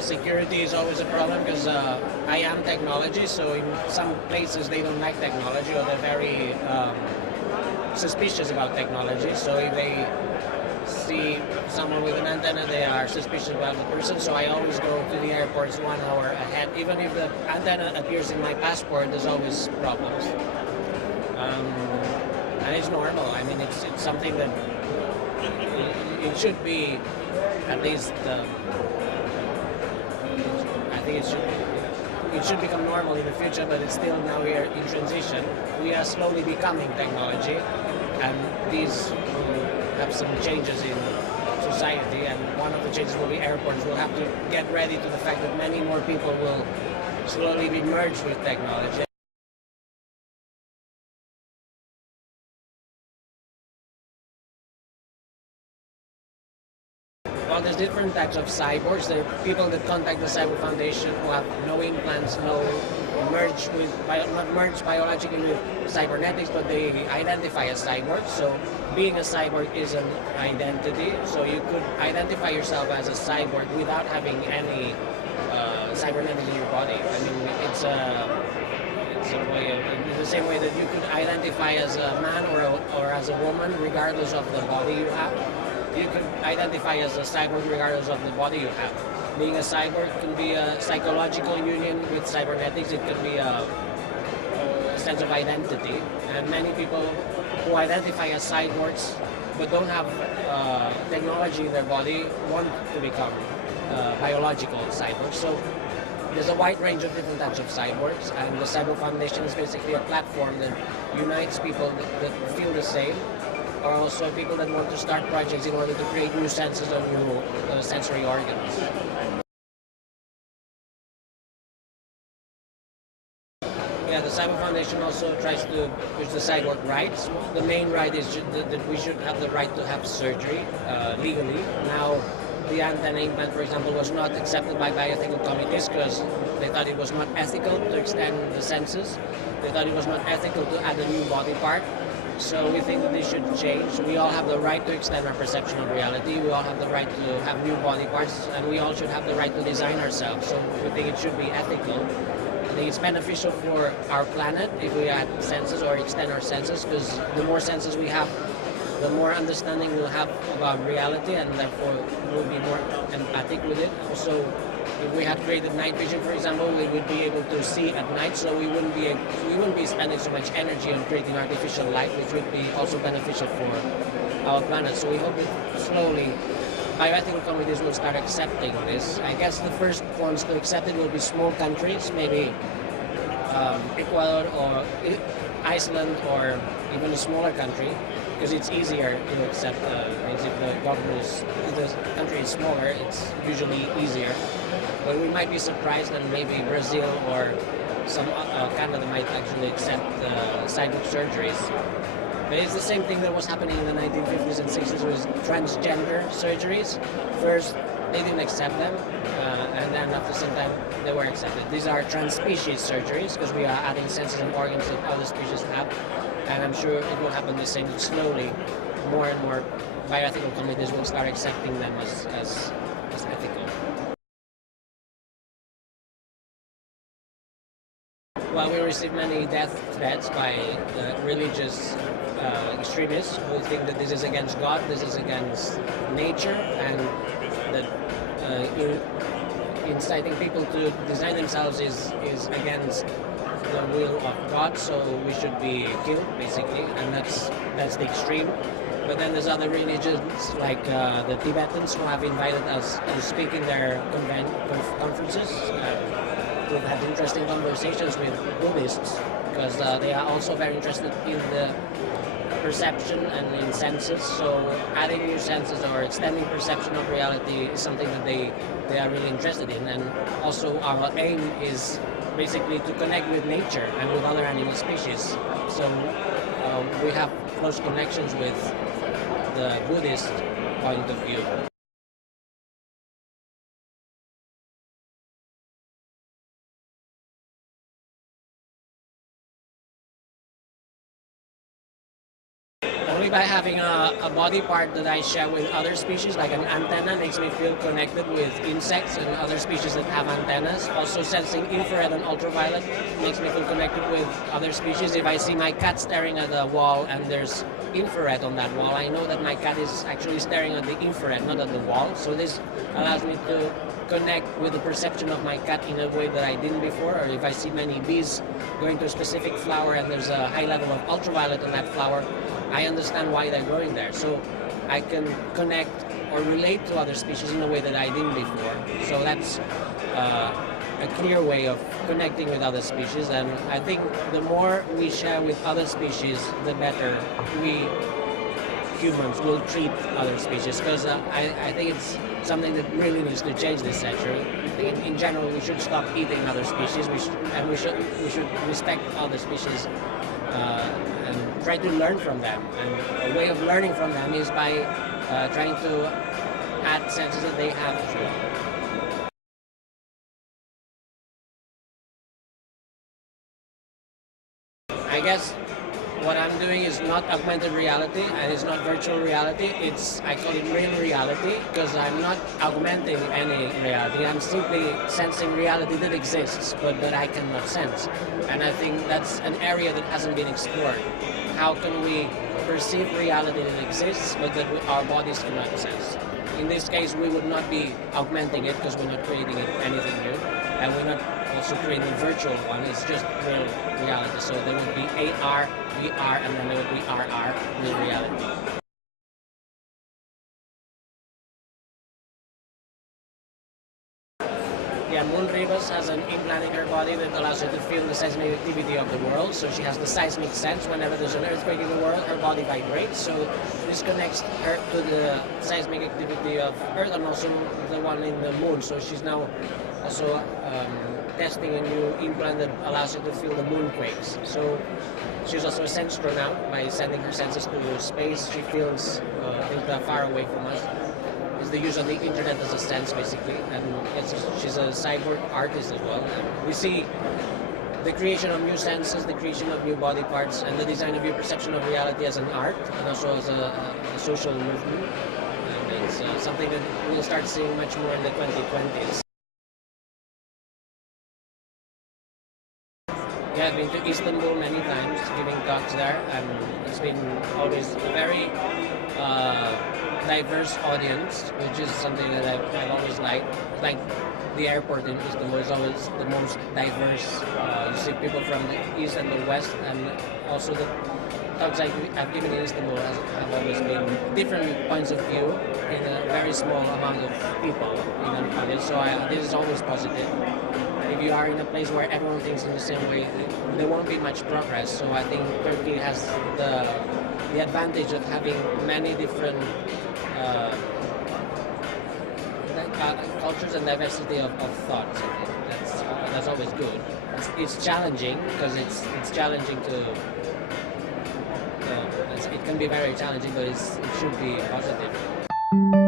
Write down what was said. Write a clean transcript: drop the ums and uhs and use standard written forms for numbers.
yeah, security is always a problem because I am technology, so in some places they don't like technology or they're very suspicious about technology. So if they see someone with an antenna, they are suspicious about the person. So I always go to the airports 1 hour ahead. Even if the antenna appears in my passport, there's always problems. And it's normal. I mean, it's something that it should be at least. I think it should become normal in the future, but it's still now we are in transition. We are slowly becoming technology, and these will have some changes in society. And one of the changes will be airports will have to get ready to the fact that many more people will slowly be merged with technology. Well, there's different types of cyborgs. There are people that contact the Cyborg Foundation who have no implants, no not merged biologically with cybernetics, but they identify as cyborgs. So being a cyborg is an identity. So you could identify yourself as a cyborg without having any cybernetics in your body. I mean, it's a way of, in the same way that you could identify as a man or as a woman regardless of the body you have. You could identify as a cyborg regardless of the body you have. Being a cyborg can be a psychological union with cybernetics. It could be a sense of identity. And many people who identify as cyborgs but don't have technology in their body want to become biological cyborgs. So there's a wide range of different types of cyborgs, and the Cyborg Foundation is basically a platform that unites people that feel the same, or also people that want to start projects in order to create new senses or new sensory organs. Yeah, the Cyborg Foundation also tries to push the cyborg rights. The main right is that we should have the right to have surgery legally. Now, the antenna implant, for example, was not accepted by bioethical committees because they thought it was not ethical to extend the senses. They thought it was not ethical to add a new body part. So we think that this should change. We all have the right to extend our perception of reality. We all have the right to have new body parts, and we all should have the right to design ourselves. So we think it should be ethical. I think it's beneficial for our planet if we add senses or extend our senses, because the more senses we have, the more understanding we'll have about reality, and therefore we'll be more empathic with it. Also, if we had created night vision, for example, we would be able to see at night, so we wouldn't be spending so much energy on creating artificial light, which would be also beneficial for our planet. So we hope that slowly bioethical committees will start accepting this. I guess the first ones to accept it will be small countries, maybe Ecuador or Iceland, or even a smaller country, because it's easier to accept. If the country is smaller, it's usually easier. But we might be surprised that maybe Brazil or some Canada might actually accept cyborg surgeries. But it's the same thing that was happening in the 1950s and 60s with transgender surgeries. First, they didn't accept them, and then after some time, they were accepted. These are trans-species surgeries because we are adding senses and organs that other species have, and I'm sure it will happen the same slowly. More and more bioethical committees will start accepting them as ethical. Well, we receive many death threats by religious extremists who think that this is against God, this is against nature, and that inciting people to design themselves is against the will of God, so we should be killed, basically, and that's the extreme. But then there's other religions, like the Tibetans, who have invited us to speak in their conferences. We've had interesting conversations with Buddhists, because they are also very interested in the perception and in senses. So adding new senses or extending perception of reality is something that they are really interested in. And also our aim is basically to connect with nature and with other animal species. So we have close connections with the Buddhist point of view. Only by having a body part that I share with other species, like an antenna, makes me feel connected with insects and other species that have antennas. Also, sensing infrared and ultraviolet makes me feel connected with other species. If I see my cat staring at a wall and there's infrared on that wall, I know that my cat is actually staring at the infrared, not at the wall. So this allows me to connect with the perception of my cat in a way that I didn't before. Or if I see many bees going to a specific flower and there's a high level of ultraviolet on that flower, I understand why they're going there. So I can connect or relate to other species in a way that I didn't before. So that's a clear way of connecting with other species. And I think the more we share with other species, the better we humans will treat other species. Because I think it's something that really needs to change this century. I think in general we should stop eating other species. We should respect other species. And try to learn from them. And a way of learning from them is by trying to add senses that they have as well. I guess what I'm doing is not augmented reality and it's not virtual reality. I call it real reality because I'm not augmenting any reality. I'm simply sensing reality that exists but that I cannot sense. And I think that's an area that hasn't been explored. How can we perceive reality that exists but that our bodies cannot sense? In this case, we would not be augmenting it because we're not creating anything new, and we're not also creating a virtual one. It's just real reality. So there would be AR, VR, and then there would be RR, real reality. Yeah, Moon Rivas has an implant in her body that allows her to feel the seismic activity of the world. So she has the seismic sense. Whenever there's an earthquake in the world, her body vibrates. So this connects her to the seismic activity of Earth and also the one in the moon. So she's now also testing a new implant that allows her to feel the moon quakes. So she's also a senstronaut. By sending her senses to space, she feels things far away from us. It's the use of the internet as a sense, basically, and she's a cyborg artist as well. And we see the creation of new senses, the creation of new body parts, and the design of your perception of reality as an art, and also as a social movement. And it's something that we'll start seeing much more in the 2020s. Yeah, I've been to Istanbul many times, giving talks there, and it's been always a very diverse audience, which is something that I've always liked. Like the airport in Istanbul is always the most diverse. You see people from the east and the west, and also the talks I've given in Istanbul have always been different points of view in a very small amount of people in an audience. So this is always positive. If you are in a place where everyone thinks in the same way, there won't be much progress. So I think Turkey has the advantage of having many different cultures and diversity of thoughts. I think that's always good. It's challenging because it's challenging to. It can be very challenging, but it should be positive.